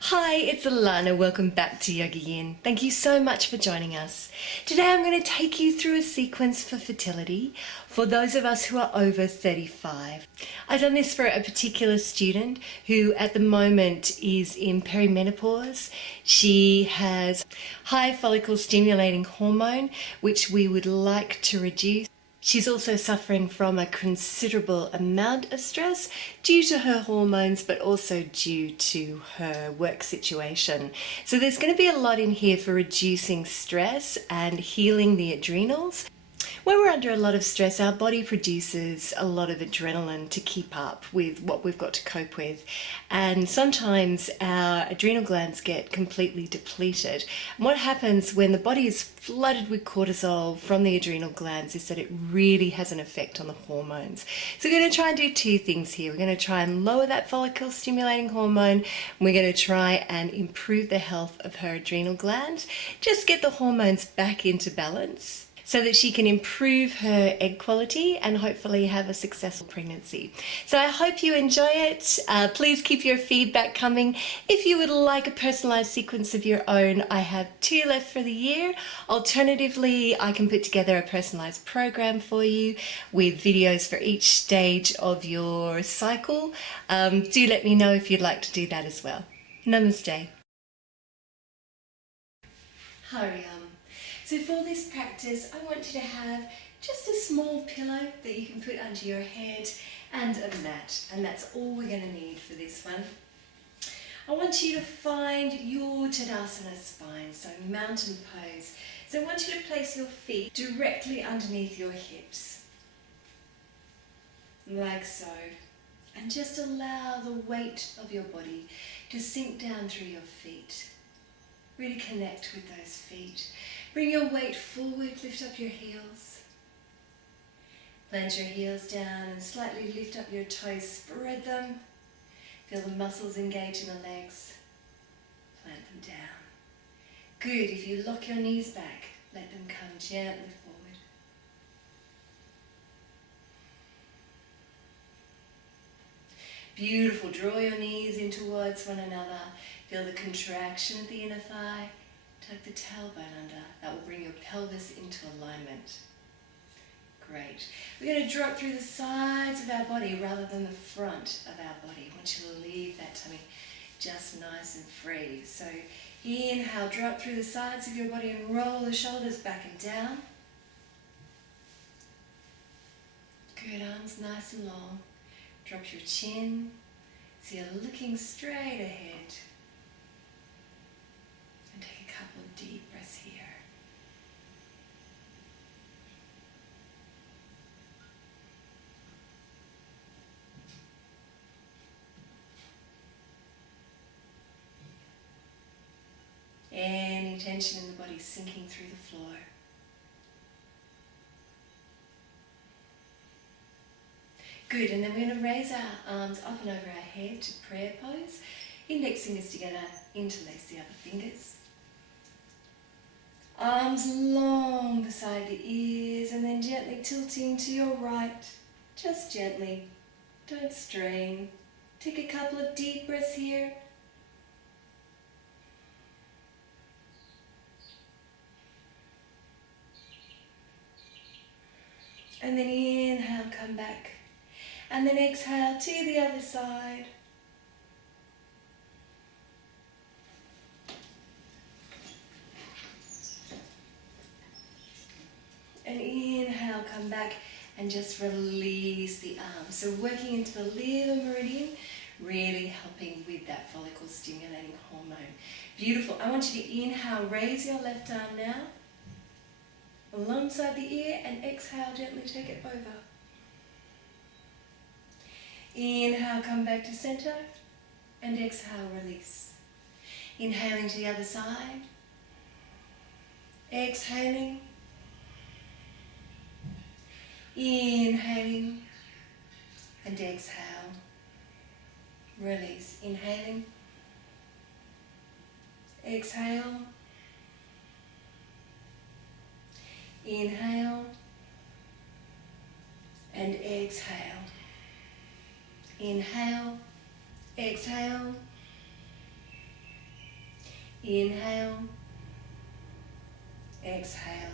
Hi, it's Alana. Welcome back to YogaYin. Thank you so much for joining us. Today I'm going to take you through a sequence for fertility for those of us who are over 35. I've done this for a particular student who at the moment is in perimenopause. She has high follicle stimulating hormone, which we would like to reduce. She's also suffering from a considerable amount of stress due to her hormones, but also due to her work situation. So there's going to be a lot in here for reducing stress and healing the adrenals. When we're under a lot of stress, our body produces a lot of adrenaline to keep up with what we've got to cope with. And sometimes our adrenal glands get completely depleted. And what happens when the body is flooded with cortisol from the adrenal glands is that it really has an effect on the hormones. So we're going to try and do two things here. We're going to try and lower that follicle stimulating hormone. And we're going to try and improve the health of her adrenal glands. Just get the hormones back into balance, so that she can improve her egg quality and hopefully have a successful pregnancy. So I hope you enjoy it. Please keep your feedback coming. If you would like a personalized sequence of your own, I have 2 left for the year. Alternatively, I can put together a personalized program for you with videos for each stage of your cycle. Do let me know if you'd like to do that as well. Namaste. Hari Om. So for this practice, I want you to have just a small pillow that you can put under your head and a mat, and that's all we're going to need for this one. I want you to find your Tadasana spine, so mountain pose. So I want you to place your feet directly underneath your hips, like so, and just allow the weight of your body to sink down through your feet. Really connect with those feet. Bring your weight forward, lift up your heels. Plant your heels down and slightly lift up your toes, spread them. Feel the muscles engage in the legs. Plant them down. Good, if you lock your knees back, let them come gently forward. Beautiful, draw your knees in towards one another. Feel the contraction of the inner thigh. Tuck the tailbone under. That will bring your pelvis into alignment. Great. We're going to drop through the sides of our body rather than the front of our body. I want you to leave that tummy just nice and free. So inhale, drop through the sides of your body and roll the shoulders back and down. Good, arms nice and long. Drop your chin. So you're looking straight ahead. And take a couple of deep breaths here. Any tension in the body sinking through the floor. Good, and then we're going to raise our arms up and over our head to prayer pose. Index fingers together, interlace the other fingers. Arms long beside the ears and then gently tilting to your right. Just gently. Don't strain. Take a couple of deep breaths here. And then inhale, come back. And then exhale to the other side. And inhale, come back and just release the arms. So working into the little meridian, really helping with that follicle stimulating hormone. Beautiful. I want you to inhale, raise your left arm now, alongside the ear, and exhale, gently take it over. Inhale, come back to center, and exhale, release. Inhaling to the other side, exhaling, inhaling, and exhale, release. Inhaling, exhale, inhale, and exhale. Inhale, exhale, Inhale, exhale.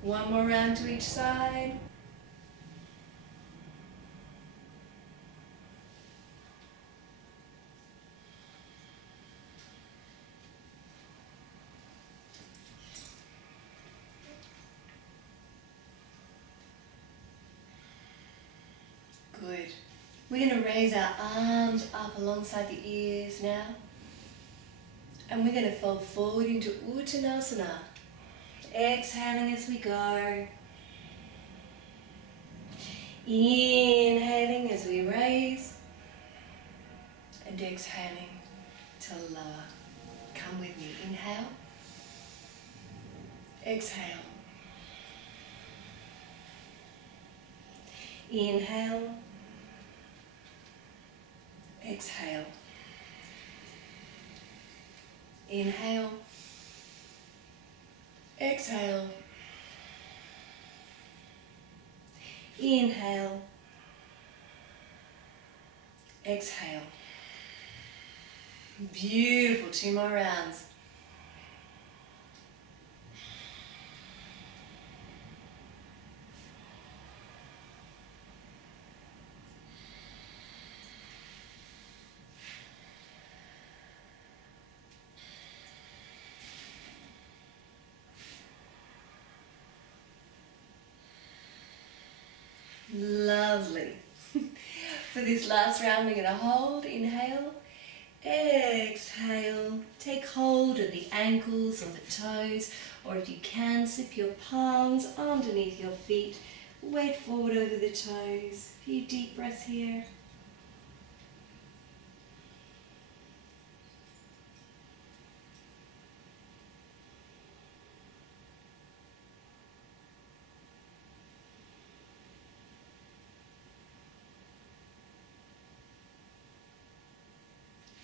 One more round to each side. Good. We're going to raise our arms up alongside the ears now. And we're going to fold forward into Uttanasana. Exhaling as we go. Inhaling as we raise. And exhaling to lower. Come with me. Inhale. Exhale. Inhale. Exhale. Inhale. Exhale. Inhale. Exhale. Beautiful. 2 more rounds. Lovely. For this last round, we're going to hold, inhale, exhale. Take hold of the ankles or the toes, or if you can, slip your palms underneath your feet. Weight forward over the toes. A few deep breaths here.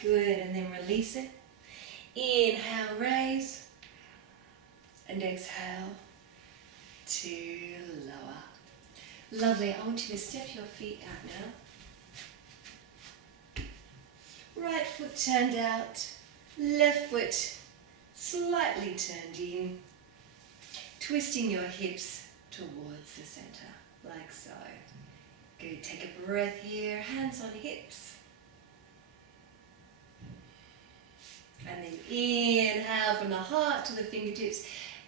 Good, and then release it. Inhale, raise, and exhale to lower. Lovely, I want you to step your feet out now. Right foot turned out, left foot slightly turned in, twisting your hips towards the center, like so. Good, take a breath here, hands on hips. And then inhale from the heart to the fingertips.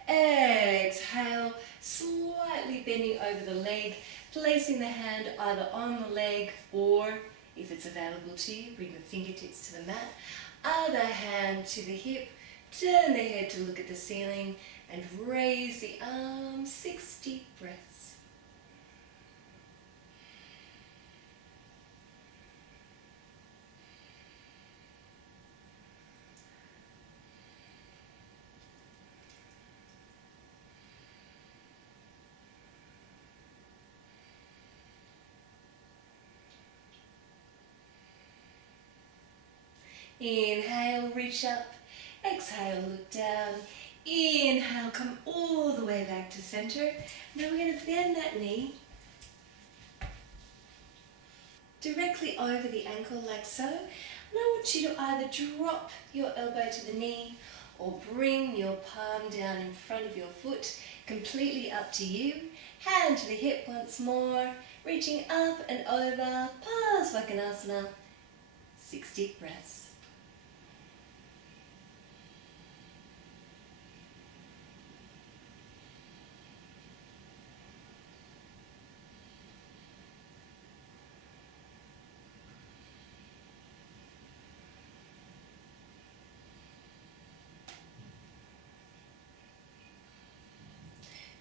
Exhale, slightly bending over the leg, placing the hand either on the leg or, if it's available to you, bring the fingertips to the mat. Other hand to the hip, turn the head to look at the ceiling and raise the arms. 6 deep breaths. Inhale, reach up. Exhale, look down. Inhale, come all the way back to center. Now we're going to bend that knee directly over the ankle like so. And I want you to either drop your elbow to the knee or bring your palm down in front of your foot. Completely up to you. Hand to the hip once more. Reaching up and over. Parsvakonasana. 6 deep breaths.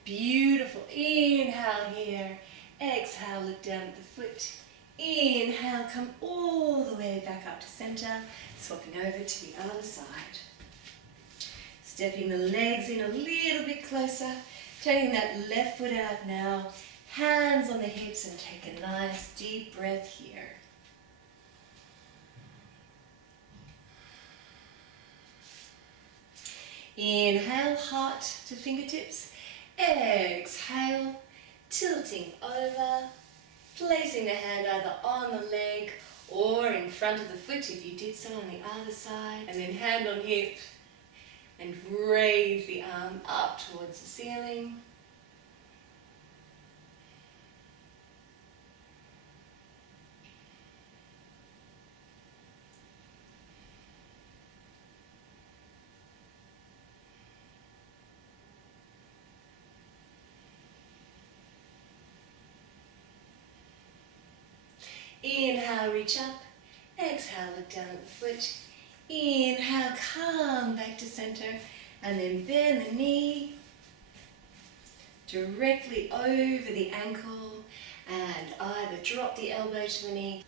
Beautiful. Inhale here. Exhale, look down at the foot. Inhale, come all the way back up to center. Swapping over to the other side. Stepping the legs in a little bit closer. Taking that left foot out now. Hands on the hips and take a nice deep breath here. Inhale, heart to fingertips. Exhale, tilting over, placing the hand either on the leg or in front of the foot if you did so on the other side, and then hand on hip and raise the arm up towards the ceiling. Inhale, reach up. Exhale, look down at the foot. Inhale, come back to center. And then bend the knee directly over the ankle and either drop the elbow to the knee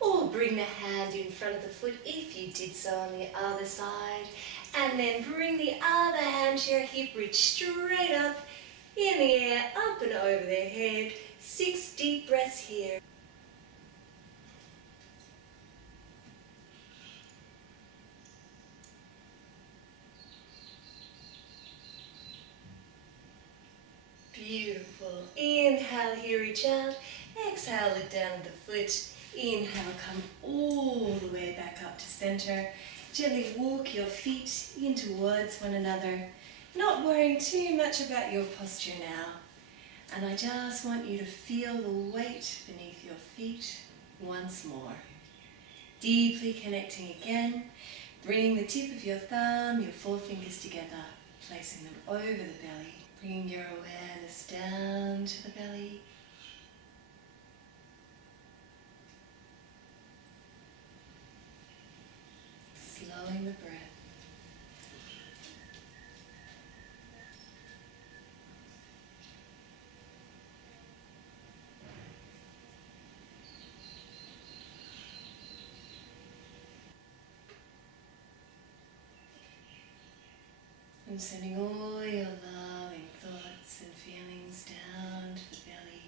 or bring the hand in front of the foot if you did so on the other side. And then bring the other hand to your hip, reach straight up in the air, up and over their head. 6 deep breaths here. Beautiful. Inhale, here, reach out. Exhale, look down at the foot. Inhale, come all the way back up to center. Gently walk your feet in towards one another, not worrying too much about your posture now. And I just want you to feel the weight beneath your feet once more. Deeply connecting again, bringing the tip of your thumb, your forefingers together, placing them over the belly. Bringing your awareness down to the belly. Slowing the breath. And sending all your loving thoughts and feelings down to the belly.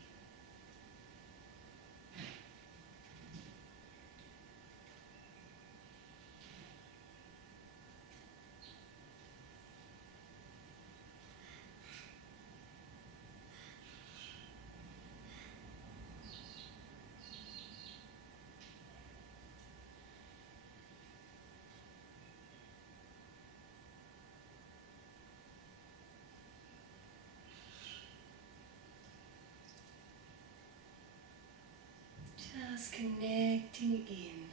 Just connecting in.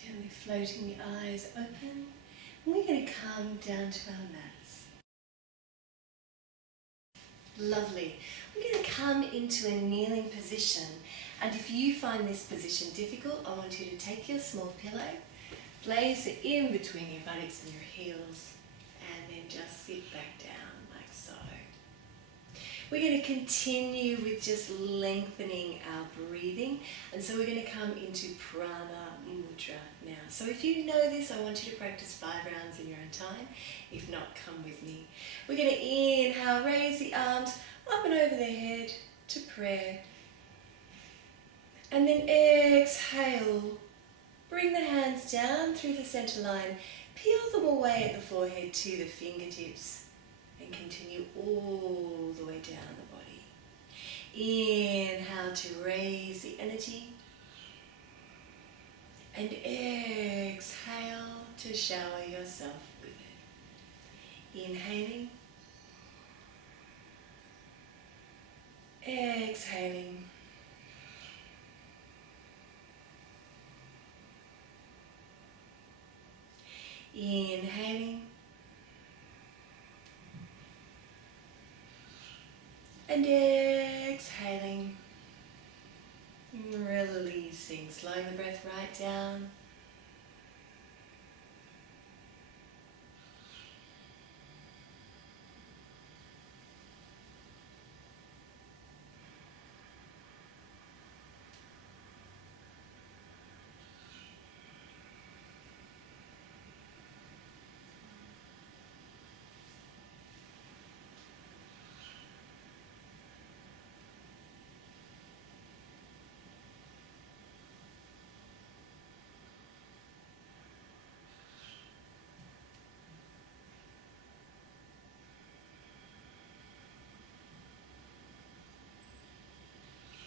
Gently floating the eyes open. And we're going to come down to our mats. Lovely. We're going to come into a kneeling position. And if you find this position difficult, I want you to take your small pillow, place it in between your buttocks and your heels, and then just sit back down like so. We're going to continue with just lengthening our breathing, and so we're going to come into Prana Mudra now. So if you know this, I want you to practice 5 rounds in your own time. If not, come with me. We're going to inhale, raise the arms up and over the head to prayer. And then exhale, bring the hands down through the center line, peel them away at the forehead to the fingertips. And continue all the way down the body. Inhale to raise the energy. And exhale to shower yourself with it. Inhaling. Exhaling. Inhaling. And exhaling, releasing, slowing the breath right down.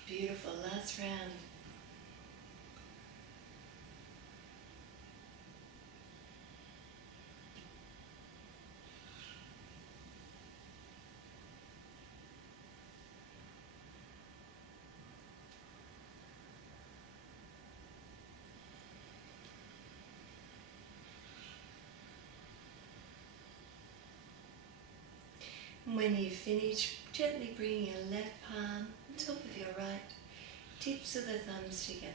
Beautiful, last round. When you finish, gently bring your left palm on top of your right, tips of the thumbs together.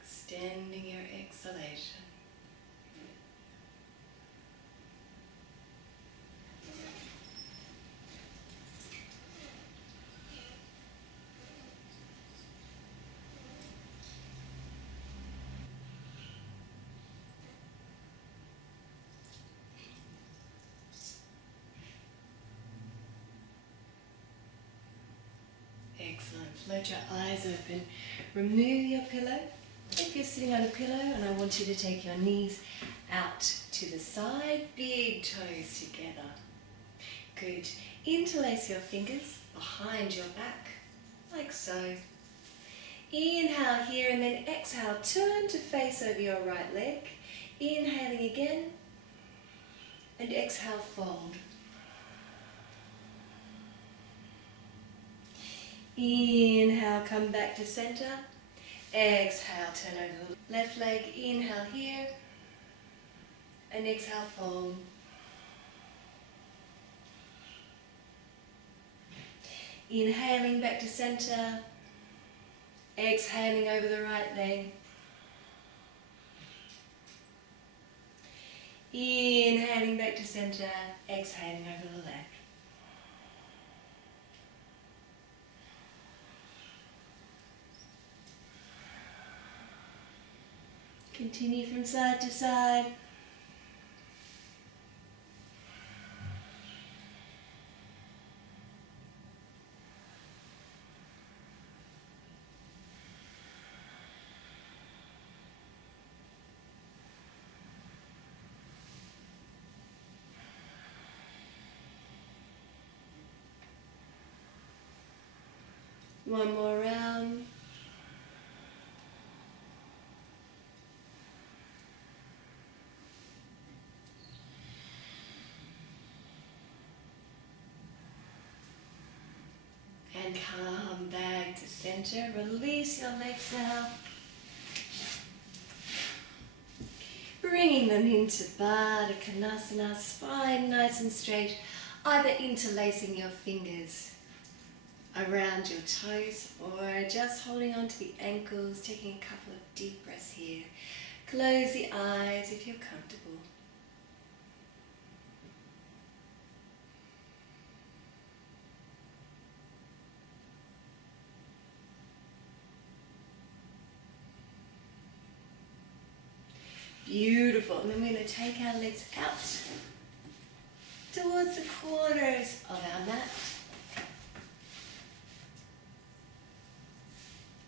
Extending your exhalation. Excellent. Float your eyes open. Remove your pillow. If you're sitting on a pillow, and I want you to take your knees out to the side, big toes together. Good. Interlace your fingers behind your back, like so. Inhale here and then exhale, turn to face over your right leg. Inhaling again, and exhale, fold. Inhale, come back to center. Exhale, turn over the left leg. Inhale here. And exhale, fold. Inhaling back to center. Exhaling over the right leg. Inhaling back to center. Exhaling over the left. Continue from side to side. One more round. And come back to center. Release your legs now. Bringing them into Baddha Konasana, spine nice and straight. Either interlacing your fingers around your toes or just holding on to the ankles, taking a couple of deep breaths here. Close the eyes if you're comfortable. Beautiful. And then we're going to take our legs out towards the corners of our mat.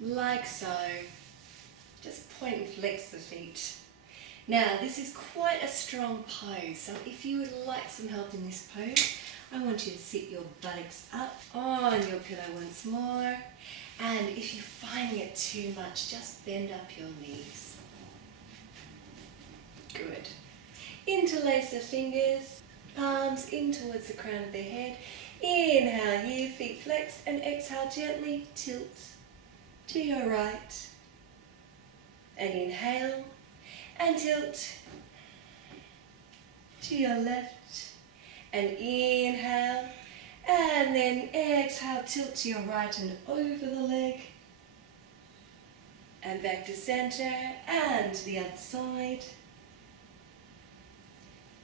Like so. Just point and flex the feet. Now, this is quite a strong pose, so if you would like some help in this pose, I want you to sit your buttocks up on your pillow once more. And if you're finding it too much, just bend up your knees. Good. Interlace the fingers, palms in towards the crown of the head. Inhale here, feet flexed, and exhale, gently tilt to your right. And inhale and tilt to your left. And inhale and then exhale, tilt to your right and over the leg. And back to center and to the other side.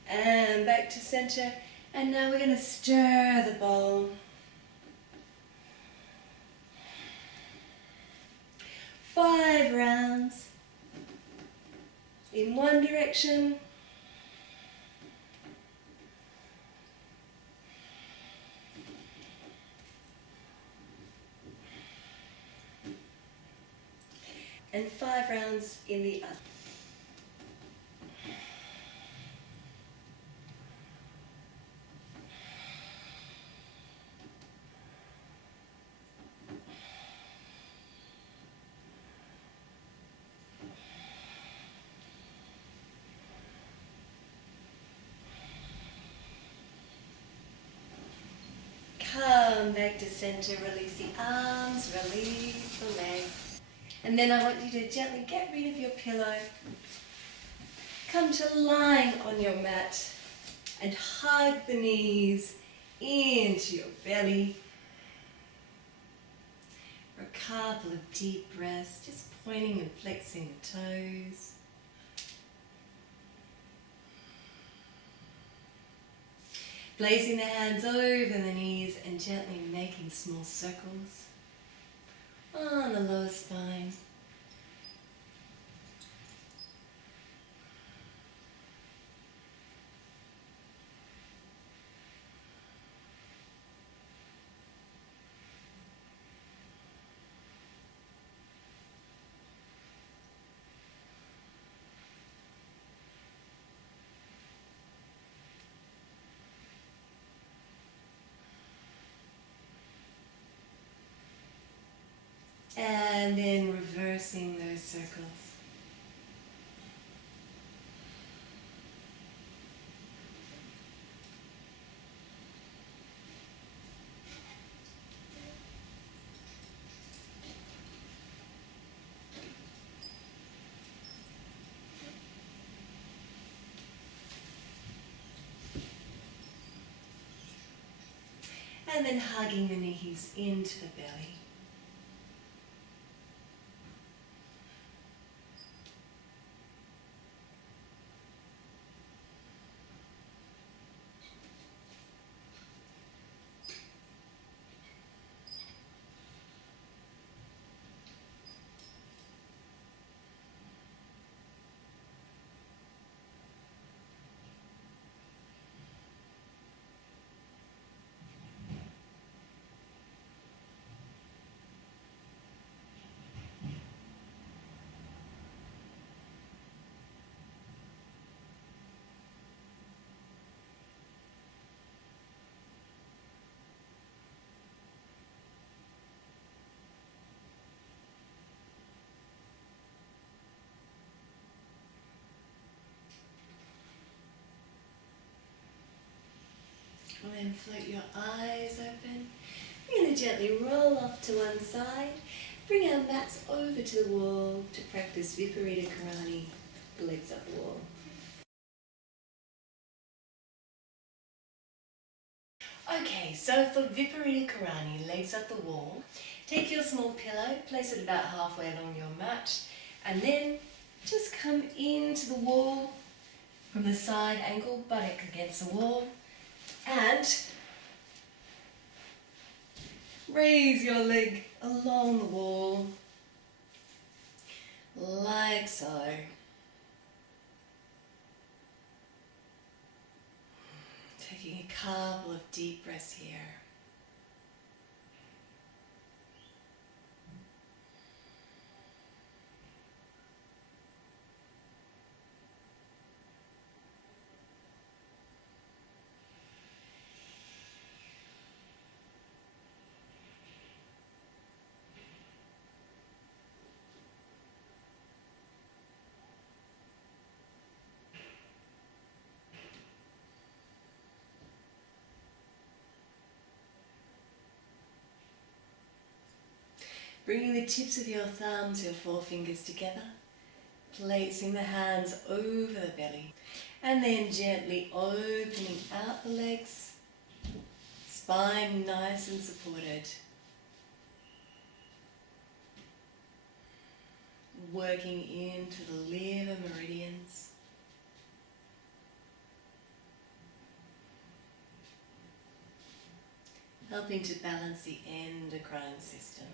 And back to center. And now we're going to stir the bowl. 5 rounds in one direction. And 5 rounds in the other. Come back to center, release the arms, release the legs. And then I want you to gently get rid of your pillow. Come to lying on your mat and hug the knees into your belly. For a couple of deep breaths, just pointing and flexing the toes. Placing the hands over the knees and gently making small circles on the lower spine. And then reversing those circles. And then hugging the knees into the belly. And then float your eyes open. We're going to gently roll off to one side. Bring our mats over to the wall to practice Viparita Karani, the legs up the wall. Okay, so for Viparita Karani, legs up the wall, take your small pillow, place it about halfway along your mat, and then just come into the wall from the side, ankle, buttock against the wall, and raise your leg along the wall, like so. Taking a couple of deep breaths here. Bringing the tips of your thumbs, your forefingers together, placing the hands over the belly, and then gently opening out the legs, spine nice and supported. Working into the liver meridians. Helping to balance the endocrine system.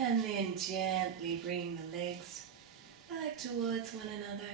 And then gently bring the legs back towards one another.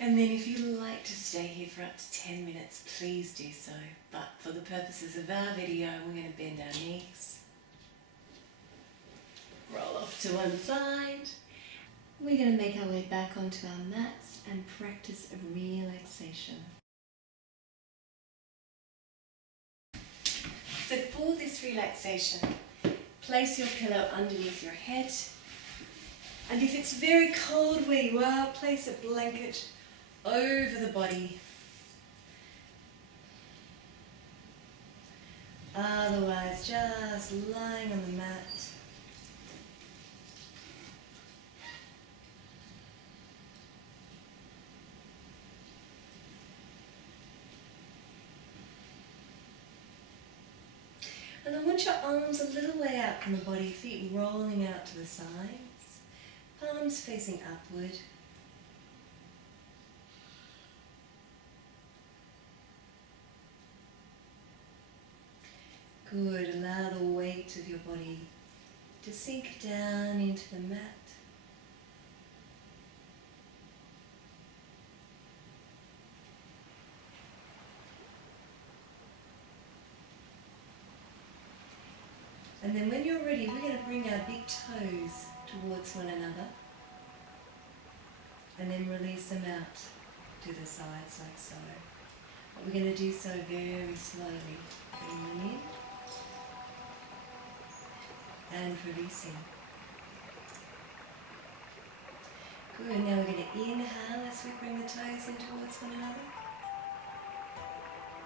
And then if you like to stay here for up to 10 minutes, please do so. But for the purposes of our video, we're going to bend our knees. Roll off to one side. We're going to make our way back onto our mats and practice a relaxation. So for this relaxation, place your pillow underneath your head. And if it's very cold where you are, place a blanket over the body. Otherwise, just lying on the mat. And I want your arms a little way out from the body, feet rolling out to the sides, palms facing upward. Good, allow the weight of your body to sink down into the mat. And then when you're ready, we're going to bring our big toes towards one another and then release them out to the sides like so. But we're going to do so very slowly. Bring them in and releasing. Good, now we're going to inhale as we bring the toes in towards one another.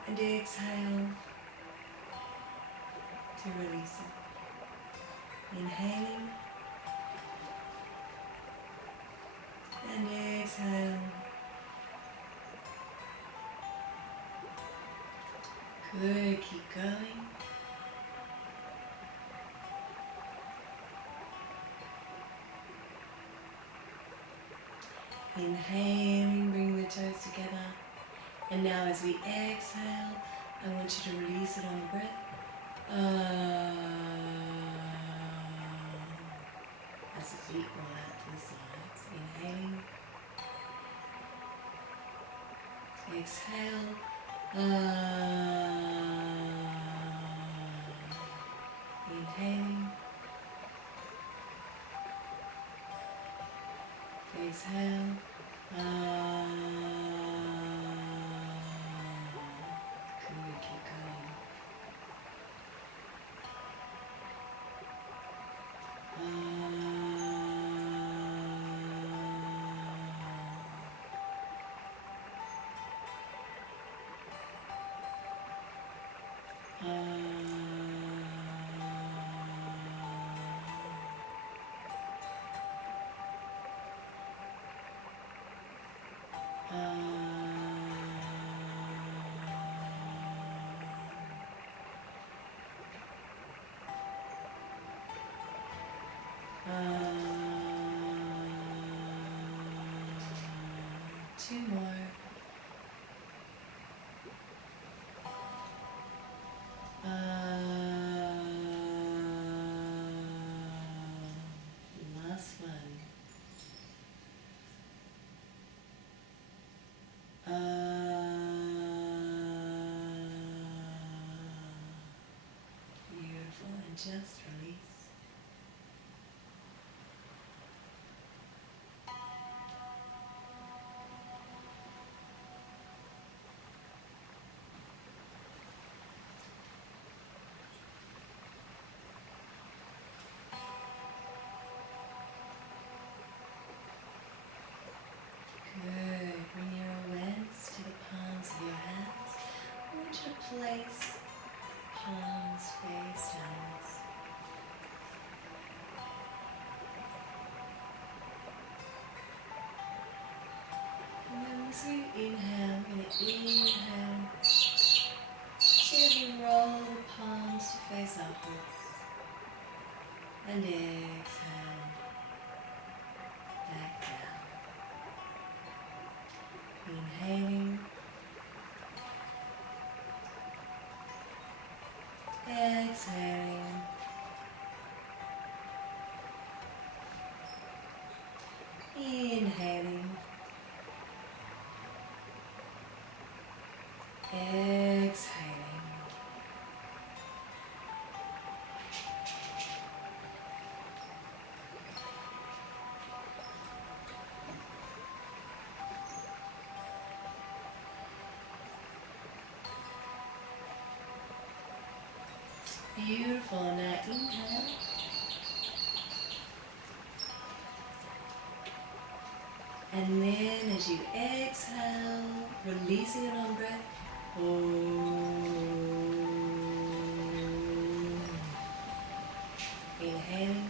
And exhale to release it. Inhaling and exhale. Good, keep going. Inhaling, bring the toes together. And now as we exhale, I want you to release it on the breath. As the feet roll out to the sides. Inhaling. Exhale. Inhaling. Exhale. Good, keep going. Two more. Last one. Beautiful, and just release. Good. Bring your awareness to the palms of your hands. I want you to place palms face downwards. And then as we inhale, we're going to inhale. Gently roll the palms to face upwards. And exhale. Back down. Inhaling, exhaling, inhaling, exhaling. Beautiful. Now inhale. And then as you exhale, releasing it on breath. Inhaling.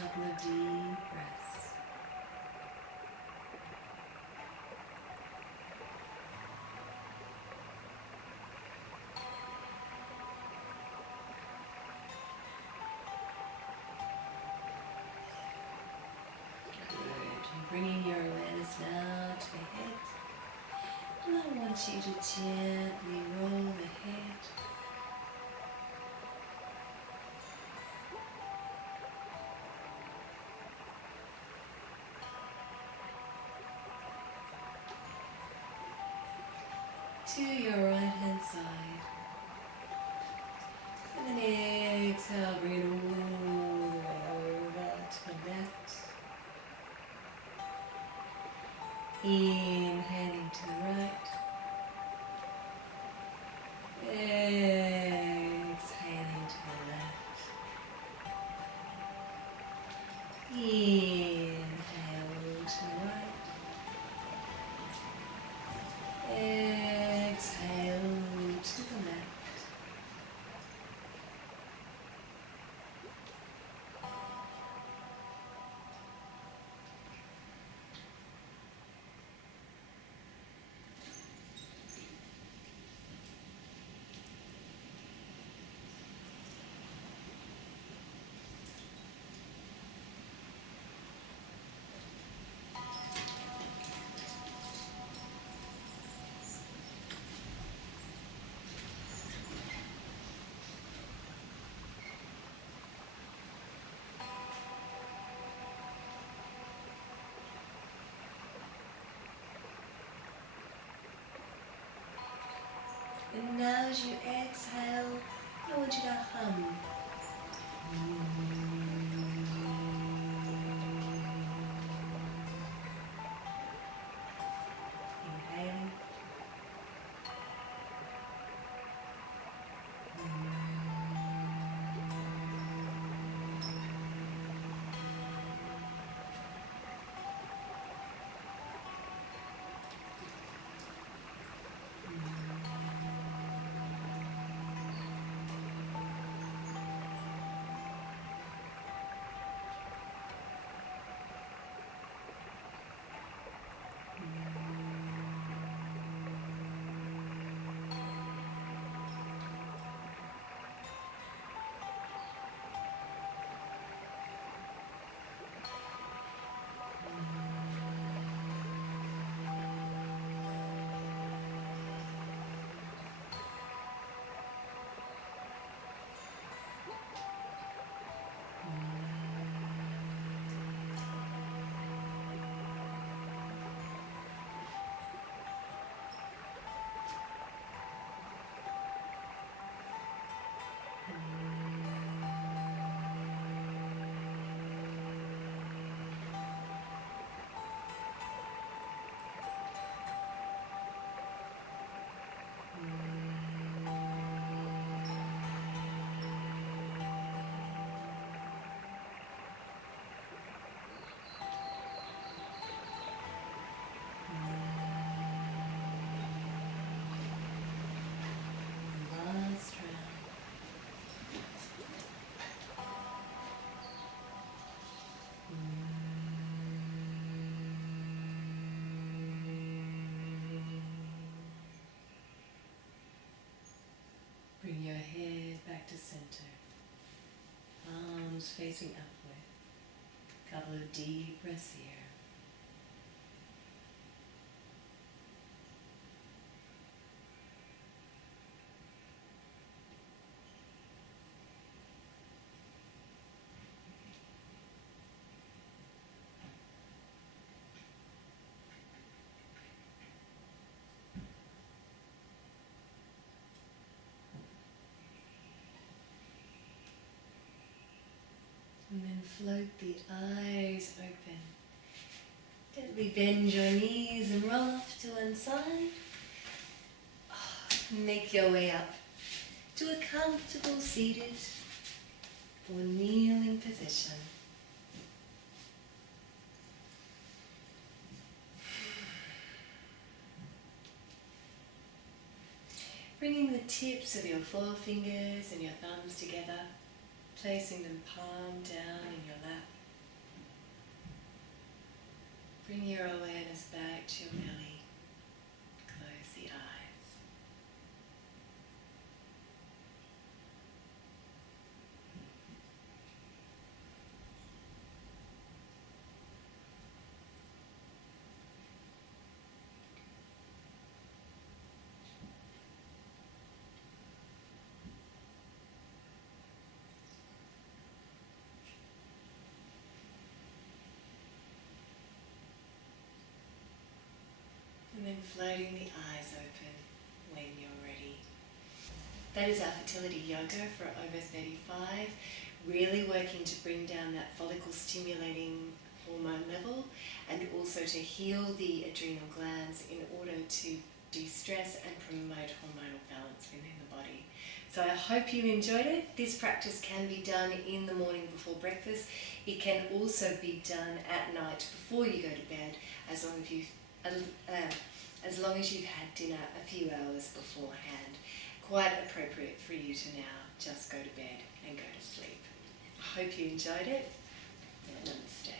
Couple of deep breaths. Good. Bringing your awareness now to the head. And I want you to gently roll the head. To your right hand side, and then exhale, bring it all the way over to the left, inhaling to the right, exhaling to the left, inhale to the right, exhale to the left. And now as you exhale, I want you to hum. Inhaling. Bring your head back to center, palms facing upward. Couple of deep breaths here. And then float the eyes open. Gently bend your knees and roll off to one side. Make your way up to a comfortable seated or kneeling position. Bringing the tips of your forefingers and your thumbs together, placing them palm down in your lap. Bring your awareness back to your belly. Close the eyes. And then floating the eyes open when you're ready. That is our fertility yoga for over 35, really working to bring down that follicle stimulating hormone level and also to heal the adrenal glands in order to de-stress and promote hormonal balance within the body. So I hope you enjoyed it. This practice can be done in the morning before breakfast. It can also be done at night before you go to bed, as long as you've had dinner a few hours beforehand. Quite appropriate for you to now just go to bed and go to sleep. I hope you enjoyed it. Namaste.